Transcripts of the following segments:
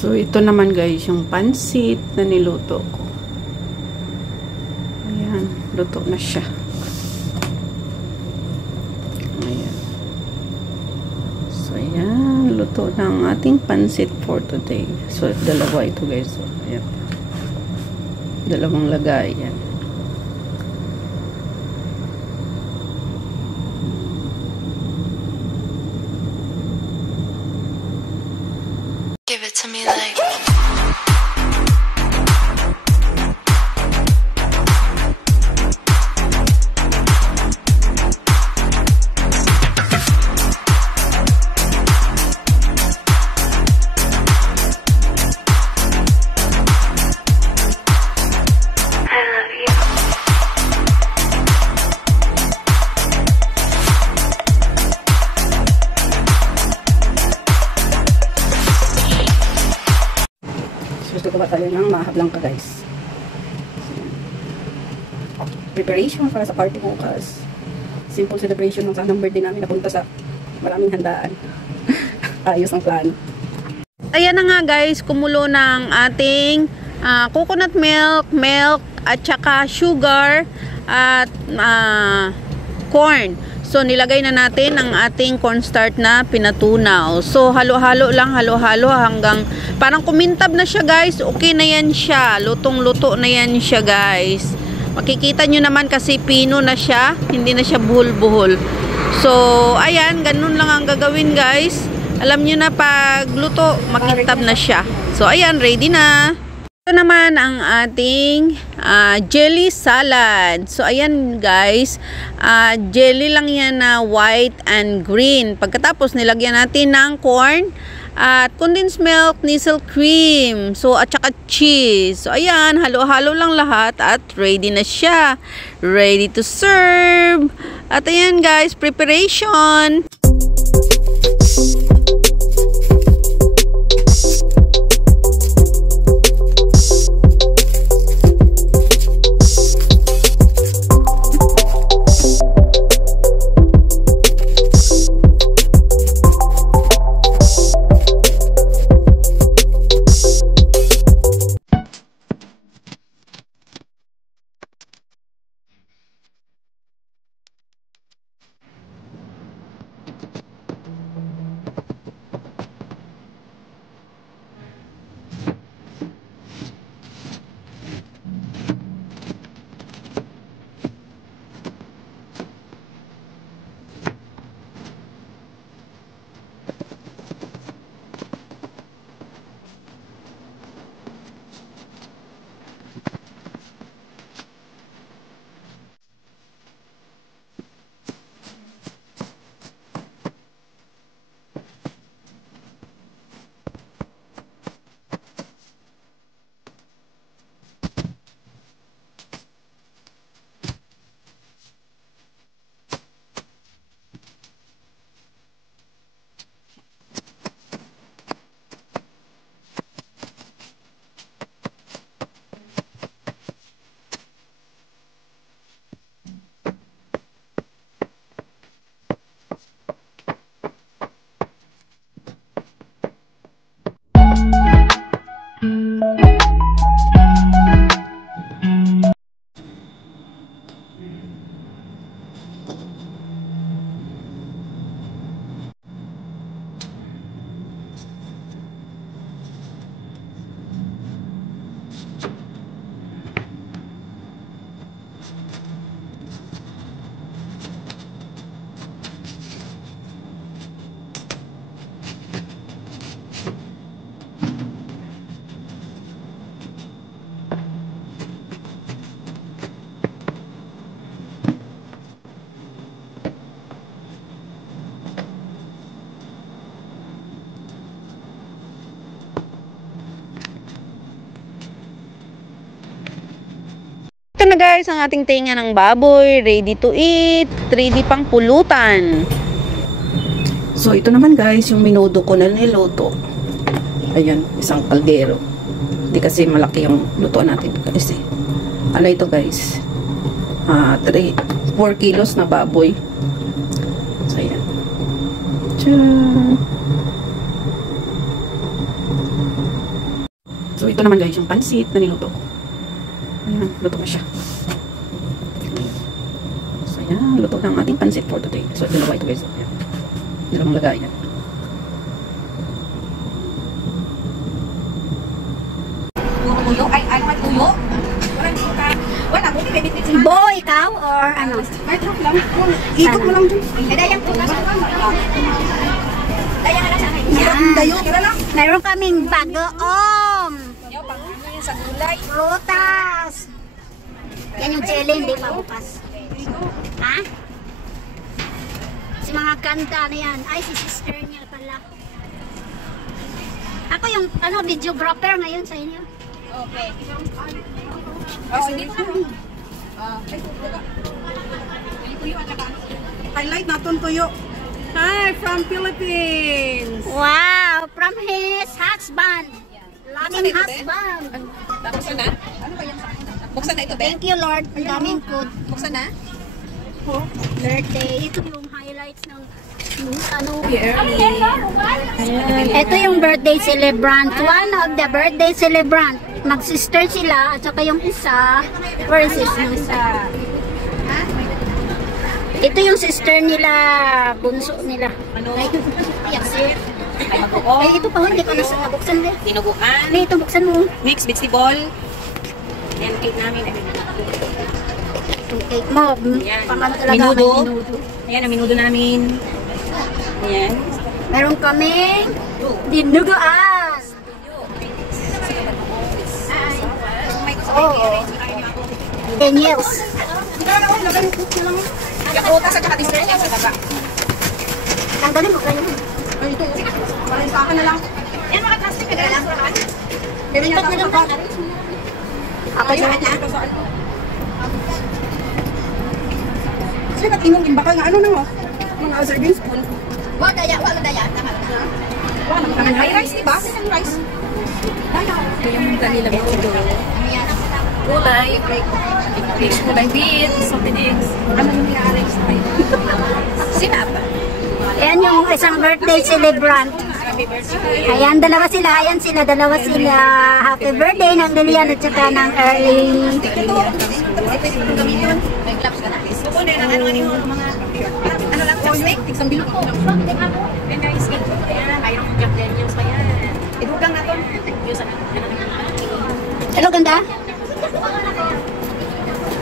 So, ito naman guys, yung pansit na niluto ko. Ayan, luto na siya. Ayan. So, ayan, luto na ang ating pansit for today. So, dalawa ito guys. So, ayan. Dalawang lagay. Ayan. Give it to me like gusto ko ba tayo ng mahablang ka guys. Preparation para sa party bukas. Simple celebration ng sanang birthday namin, napunta sa maraming handaan. Ayos ang plan. Ayan na nga guys, kumulo ng ating coconut milk at saka sugar at corn. So, nilagay na natin ang ating cornstarch na pinatunaw. So, halo-halo lang, halo-halo hanggang parang kumintab na siya guys. Okay na yan siya. Lutong-luto na yan siya guys. Makikita nyo naman kasi pino na siya. Hindi na siya buhol-buhol. So, ayan, ganun lang ang gagawin guys. Alam nyo na pag luto, makintab na siya. So, ayan, ready na. Ito naman ang ating jelly salad. So, ayan guys, jelly lang yan na white and green. Pagkatapos, nilagyan natin ng corn at condensed milk, Nestle cream. So, at saka cheese. So, ayan, halo-halo lang lahat at ready na siya. Ready to serve. At ayan guys, preparation. Ito na guys, ang ating tinga ng baboy, ready to eat, ready pang pulutan. So ito naman guys, yung minudo ko na niluto. Ayan, isang kaldero. Hindi kasi malaki yung lutuan natin kasi. Ano ito guys? 4 kilos na baboy. So ayan. Tcharam! ito naman guys, yung pansit na niluto ko. Ayan, luto na siya. So, ayan, luto na ang ating pansit for today. So, dalawa ito guys. Ayan. Dalawang lagayan. Tuyo? Ay, tuyo? Wala, buti may bitin sila. Bo, ikaw or ano? Ay, truk lang. Ikot mo lang dun. Eh, dayang po kasi. Daya ka lang sa akin. Yan. Dayo, tira lang. Meron kaming bagoong. Yaw, pang ano yan sa gulay. Prutas. Yan yung jelly, hindi pa bukas. Ha? Si mga kanta na yan. Ay, si sister niya pala. Ako yung videographer ngayon sa inyo. Okay. Oh, hindi pa. Highlight natin tuyo. Hi, from Philippines. Wow, from his husband. Loving husband. Buksan na? Ano ba yan sa akin? Buksan na ito, Ben? Thank you, Lord. Ang daming food. Buksan na? Birthday. Ito yung highlights ng ano. Early. Ito yung birthday celebrant. One of the birthday celebrant. Mag-sister sila at saka yung isa. Where is his isa? Ito yung sister nila, bunso nila. Ano? Ay, sir. Ay, mag-oo. Ay, ito pa, hindi ko nabuksan din. Tinuguan. Hindi, ito buksan mo. Mixed vegetable. Yan, cake namin. Yung cake mo. Yan. Pangal talaga. Minudo. may minudo. Ayan, ang minudo namin. Ayan. Meron kaming dinuguan. Oo. 10 years. Yung utas at saka dessert yan sa baba. Tanggalin mo kayo. Ay, ito. Parang sa akin na lang. Yan, mga plastic. Kaya lang. Pero yung Ikat na lang. Ako yung na. Sila ba't imong gimbakal nga ano na mo? Mga serving spoon. Wala daya. Wala naman kami rice, diba? Saan yung rice? Yung kanila ba ito? Gulay. Fish gulay beans, salted eggs. Ano yung nire-arrange na kayo? Sinap. Ayan yung isang birthday celebrant. Happy birthday. Ayan, dalawa sila. Dalawa sila. Happy birthday ng Lilian at saka ng Early. Ito yung gamitin. May gloves ka na. Gusto ko na yung mga ano lang, chopstick. Tigsang bilog ko. Then guys, ayan. Mayroon kong Jack Daniels pa yan. Idugang na ito. Hello, ganda?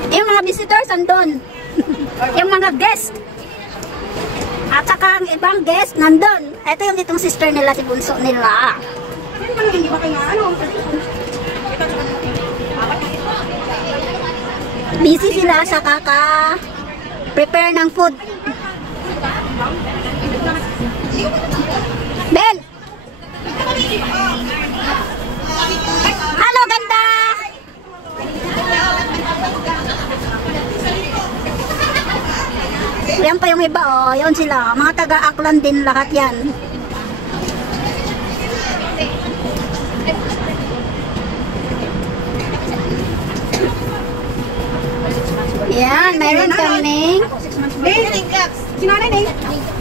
Yung mga visitors andun. Yung mga guest. At saka ang ibang guest nandun. Ito yung itong sister nila, si bunso nila. Yan man, hindi ba kayo nga ano? Busy sila sa prepare ng food. Bel! Hello, ganda! Yan pa yung iba, oh. Yun sila. Mga taga-Aklan din lahat yan. Yan, mayroon kaming Sinanay na yun.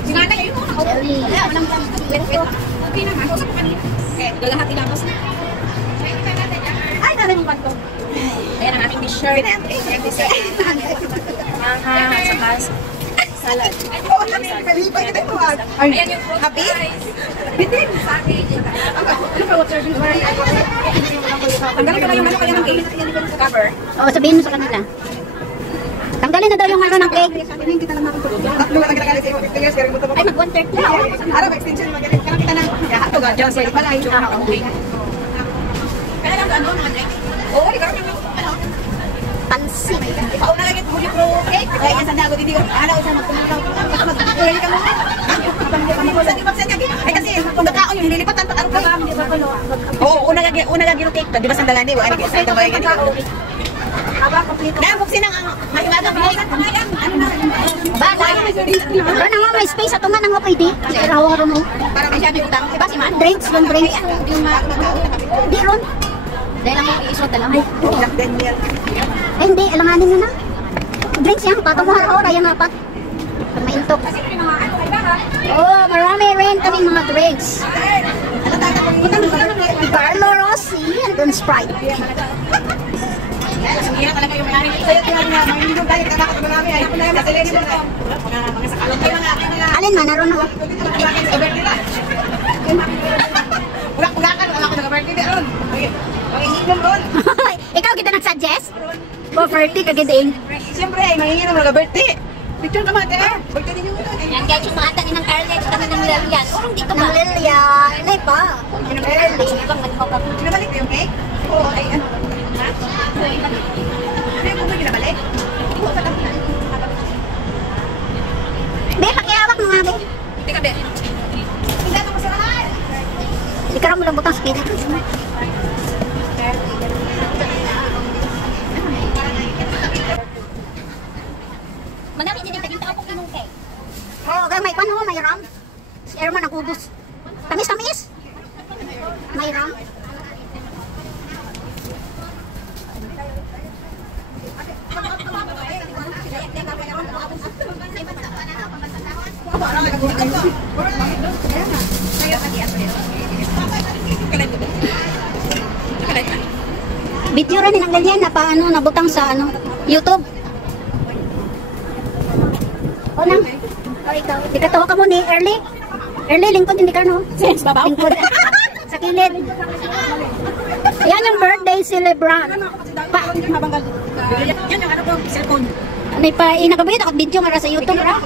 Sinanay yun. jelly. Okay naman. Usap ko kanina. Lahat ilabas na. Ay, dami mo ba ito? Ayan ang ating dessert. Aha, saka salad. Ayan yung fruit happy? Bitin. Ano pa, what's serving? Tanggalin ko na yung ano kaya ng cake. Cover. Oo, sabihin mo sa kanila. Tanggalin na daw yung ano ng cake. Tatlo lang kinakalit sa iyo. 50 years, kaya mo ito. Ay, mag-130 na. Araw, extension, magaling. Kaya kita na. Kaya ito, gadyan. Sa'yo pala, yung nakakauwi. Kaya lang, ano, mga drink? Oo, ikaw naman. Pansit. Ipauna lang yung huli pro cake. Kaya yan sa dago, hindi ko. Ano, sa magpumuntaw. Magpumuntaw ka mo. Ay, kasi, kung nakaon yung nililipatan, ano ka ba? Oo, una gagi yung cake. Di ba sandalani? Ano ka sa tabay ganito? Nabuksin ang mahiwagang cake. Balay. Pero nga may space at nga nang pwede. Kasi rawa mo. Para may sabi utang. Diba si Man? Drinks, yung drinks. Hindi ron. Dahil lang yung iisot na lang. Jack Daniel. Eh, hindi. Alanganin mo na. Drinks yan. Patamuhan ako. Raya nga pat. Maintok. Oh, marami rin kaming mga drinks. Carlo Rossi. Ang Doon Sprite. Alin man, naroon ako. Ikaw kita nag-suggest? Bo, 40 kagiding. Siyempre, mahingi ng mga birthday. Picture ka mate. Birthday din yung ito. Yan guys, yung mga tani ng Carlet, kami ng Lilian. Urong dito ba? Ng Lilian. Inay pa. Yung Carlet. Ibang nagpapag. Pinabalik ko yung cake? Oo, ay ano. Ha? Ano yung kung pinabalik? Be, pakiawak mo nga, be. Hindi ka, be. Hindi ako masalahan. Ikaw mo lang butang speed. Madami din taging tao kung inong cake. Oo, may pan ho, may ram. Si Erman nag-ubos. Tamis-tamis. May ram. Video rin ng Lilian na paano nabutang sa ano YouTube. O nang. O ikaw. Ikatawa ka mo ni Early. Early, lingkod hindi ka no? Yes, babaw. Lingkod. Sa kilid. Yan yung birthday celebrant. Pa. Yan yung ano ko, cellphone. Ano pa, inagabayad ako video nga sa YouTube ra.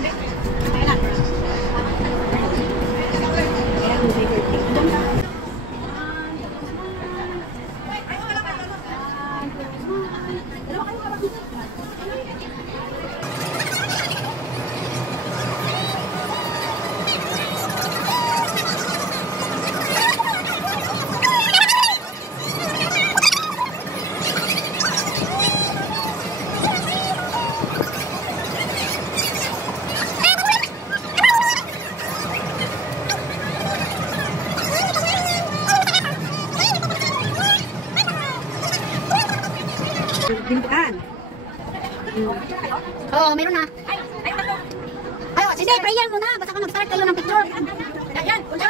Bintuan. Oo, meron na. Ayo, sige, prayer muna. Basta ka mag-start kayo ng picture. Ayan, wala.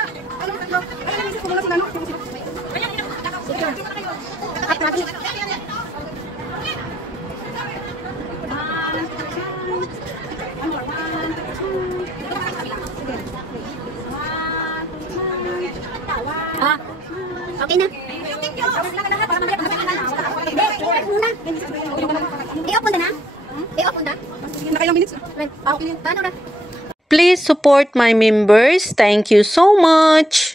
At lagi. Ah, okay na. I-open na? I-open na? Nakailang minutes? Paano na? Please support my members. Thank you so much.